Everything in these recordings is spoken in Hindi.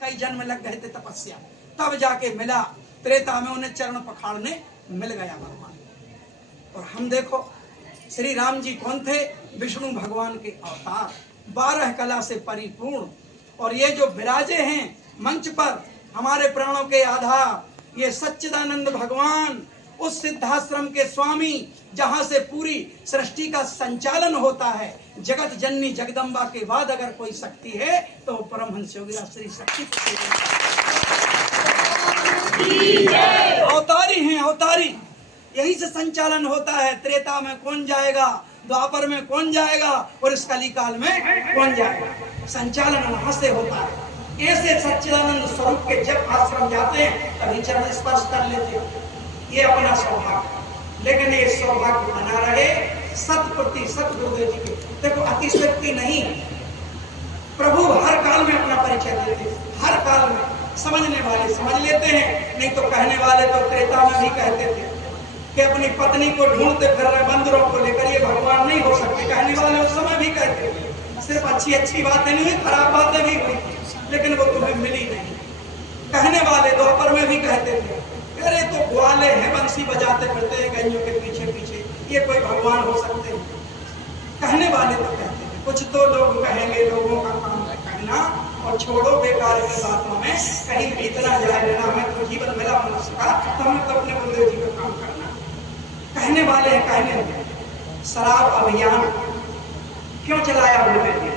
कई जन्म लग गए थे तपस्या, तब जाके मिला, त्रेता में उन्हें चरण पखाड़ने मिल गया भगवान। और हम देखो श्री राम जी कौन थे? विष्णु भगवान के अवतार, 12 कला से परिपूर्ण। और ये जो विराजे हैं मंच पर हमारे प्राणों के आधार, ये सच्चिदानंद भगवान, उस सिद्धाश्रम के स्वामी जहां से पूरी सृष्टि का संचालन होता है। जगत जननी जगदम्बा के बाद अगर कोई शक्ति है तो परमहंस योगीराज श्री शक्ति अवतारी हैं, अवतारी। यही से संचालन होता है। त्रेता में कौन जाएगा, द्वापर में कौन जाएगा, और इस कली काल में कौन जाएगा। संचालन वहां से होता है। ऐसे सच्चिदानंद स्वरूप के जब आश्रम जाते हैं तभी चरण स्पर्श कर लेते हैं, ये अपना सौभाग्य। लेकिन ये सौभाग्य बना रहे सतप्रति सत गुरुदेव जी के। देखो अतिशक्ति नहीं, प्रभु हर काल में अपना परिचय देते, हर काल में। समझने वाले समझ लेते हैं, नहीं तो कहने वाले तो त्रेता में भी कहते थे कि अपनी पत्नी को ढूंढते फिर रहे बंदरों को लेकर ये भगवान नहीं हो सकते। कहने वाले उस समय भी कहते थे, सिर्फ अच्छी अच्छी बातें नहीं हुई, खराब बातें भी हुई, लेकिन वो तुम्हें मिली नहीं। कहने वाले द्वापर में भी कहते थे, अरे तो ग्वाले हैं, बंसी बजाते फिरते हैं गायों के पीछे पीछे, ये कोई भगवान हो सकते हैं। कहने वाले तो कहते हैं। कुछ तो लोग कहेंगे, लोगों का काम है कहना, और छोड़ो बेकार की बातों में कहीं बीतना जाए लेना। हमें तो जीवन मिला मनुष्य का, तो हमें तो अपने गुरुदेव जी का काम करना। कहने वाले हैं, कहने। शराब अभियान क्यों चलाया गुरुदेव जी?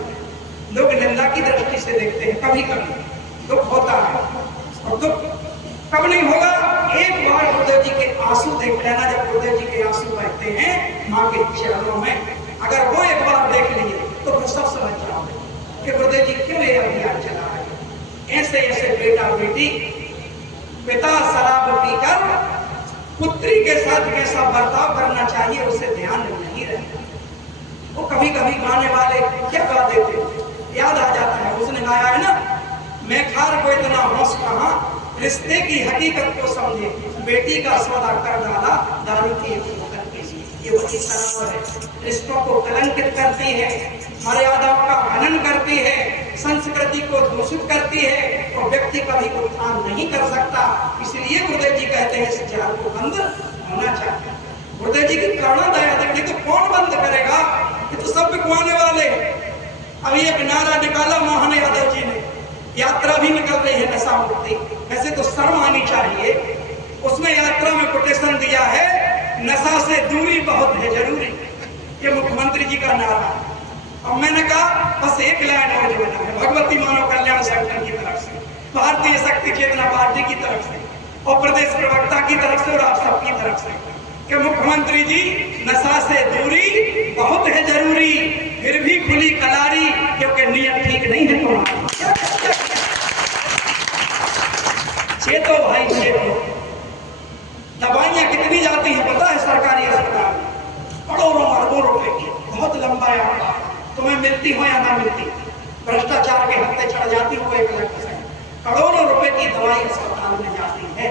लोग निंदा की दृष्टि से देखते हैं, कभी कभी दुख होता है, और दुख कब नहीं होगा? एक बार गुरुदेव जी के आंसू देख लेना। जब गुरुदेव जी के आंसू बहते हैं माँ के चरणों में, अगर वो एक बार देख लिए तो फिर सब समझ जाओगे कि गुरुदेव जी क्यों ये अभियान चला रहे हैं। ऐसे ऐसे बेटा बेटी, पिता शराब पीकर पुत्री के साथ कैसा बर्ताव करना चाहिए उसे ध्यान नहीं रहता। वो कभी कभी गाने वाले क्या गा देते, याद आ जाता है, उसने गाया है ना, मैं खार को इतना होश कहाँ, रिश्ते की हकीकत को समझे, बेटी का सौदा कर डाला दारू की बोतल के लिए। ये वही शराब है, रिश्तों को कलंकित करती है, मर्यादाओं का हनन करती है, संस्कृति को दूषित करती है, और व्यक्ति कभी उत्थान नहीं कर सकता। इसलिए गुरुदेव जी कहते हैं इस जार को बंद होना चाहिए। गुरुदेव जी की करुणा दया देखिए, तो कौन बंद करेगा? ये तो सब बिकवाने वाले। अभी एक नारा निकाला मोहन यादव जी ने, यात्रा भी निकल रही है नशा मुक्ति। वैसे तो शर्म आनी चाहिए, उसने यात्रा में कोटेशन दिया है, नशा से दूरी बहुत है जरूरी। ये मुख्यमंत्री जी का नारा है। और मैंने कहा बस एक लाइन और जोड़ना है, भगवती मानव कल्याण संगठन की तरफ से, भारतीय शक्ति चेतना पार्टी की तरफ से, और प्रदेश प्रवक्ता की तरफ से, और आप सबकी तरफ से, कि मुख्यमंत्री जी नशा से दूरी बहुत है जरूरी, फिर भी खुली कलारी, क्योंकि नियत ठीक नहीं है तुम्हारी। चेतो भाई चेतो। दवाइयां कितनी जाती हैं पता है सरकारी अस्पताल में? करोड़ों अरबों रुपए की, बहुत लंबा आंकड़ा, तुम्हें मिलती हो या ना मिलती, भ्रष्टाचार के हत्थे चढ़ जाती हो 1,00,000%। करोड़ों रुपए की दवाई अस्पताल में जाती है।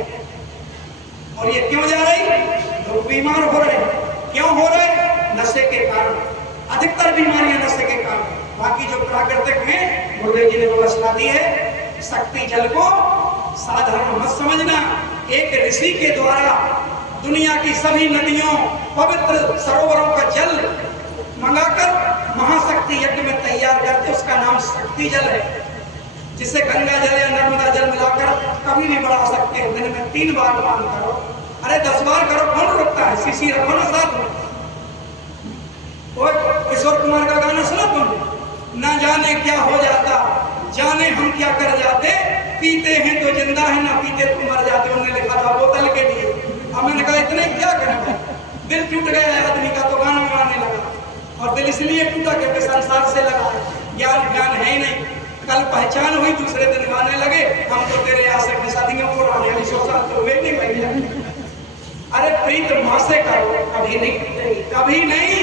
और ये क्यों जा रही? लोग बीमार हो रहे हैं। क्यों हो रहे? नशे के कारण। अधिकतर बीमारियां नशे के कारण। बाकी जो प्राकृतिक हैं गुरुदेव जी ने व्यवस्था दी है। शक्ति जल को साधारण मत समझना। एक ऋषि के द्वारा दुनिया की सभी नदियों, पवित्र सरोवरों का जल मंगाकर महाशक्ति यज्ञ में तैयार करके, उसका नाम शक्ति जल है, जिसे गंगा जल या नर्मदा जल मिलाकर कभी भी बढ़ा सकते हैं। दिन में 3 बार पान करो, अरे 10 बार करो, कौन रोकता है? सीसी रखो ना साथ में। किशोर कुमार का गाना सुना तुमने? ना जाने क्या हो जाता, जाने हम क्या कर जाते, पीते हैं तो जिंदा है, ना पीते तो मर जाते। उन्होंने लिखा था बोतल के लिए। अब मैंने कहा इतने क्या करें, दिल टूट गया आदमी का, तो गाना गाने लगा। और दिल इसलिए टूटा क्योंकि संसार से लगा है, ज्ञान है ही नहीं। कल पहचान हुई, दूसरे दिन गाने लगे हम तो तेरे आशिक में सदियों को रहने वाली, सोचा तो वे नहीं बन। अरे प्रीत माँ से करो, कभी नहीं टूटेगी, कभी नहीं।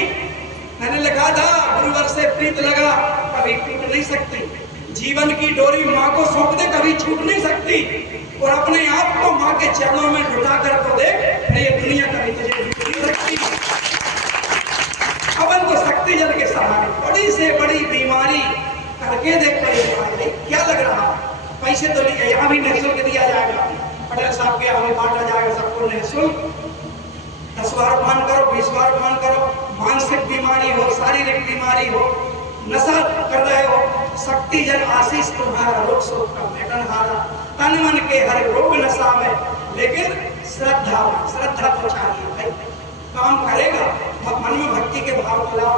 मैंने लिखा था गुरुवर से प्रीत लगा, कभी टूट नहीं सकती। जीवन की डोरी माँ को सौंप दे, कभी छूट नहीं सकती। और अपने आप को माँ के चरणों में लुटा कर तो देख, ये दुनिया कभी तुझे छूट नहीं सकती। अपन तो शक्ति जल के सहारे बड़ी से बड़ी बीमारी करके देख, क्या लग रहा? पैसे तो लिए, यहाँ भी निःशुल्क दिया जाएगा, पटेल साहब के यहाँ में बांटा जाएगा सबको निःशुल्क। 10 बार पान करो, 20 बार पान करो, मानसिक बीमारी हो, शारीरिक बीमारी हो, नशा कर रहे हो, शक्ति जन आशीष तुम्हारा, रोग शोक का भेटन हारा, तन मन के हर रोग नशा में, लेकिन श्रद्धा तो चाहिए भाई, काम करेगा, मन में भक्ति के भाव खिलाओ।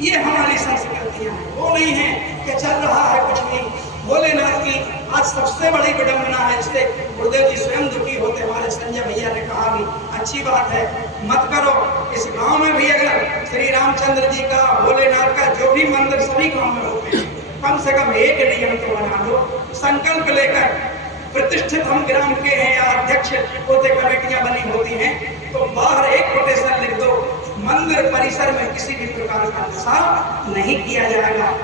ये हमारी संस्कृतियां हैं, वो नहीं है कि चल रहा है कुछ नहीं। भोलेनाथ की आज सबसे बड़ी विडंबना है, इससे गुरुदेव जी स्वयं दुखी होते, हमारे संजय भैया ने कहा भी अच्छी बात है, मत करो। इस गांव में भी अगर श्री रामचंद्र जी का, भोलेनाथ का जो भी मंदिर सभी गांव में होते हैं, कम से कम एक नियम तो बना दो, संकल्प लेकर, प्रतिष्ठित हम ग्राम के हैं या अध्यक्ष होते, कमेटियां बनी होती हैं, तो बाहर एक कोटेशन लिख दो, मंदिर परिसर में किसी भी प्रकार का नशा नहीं किया जाएगा।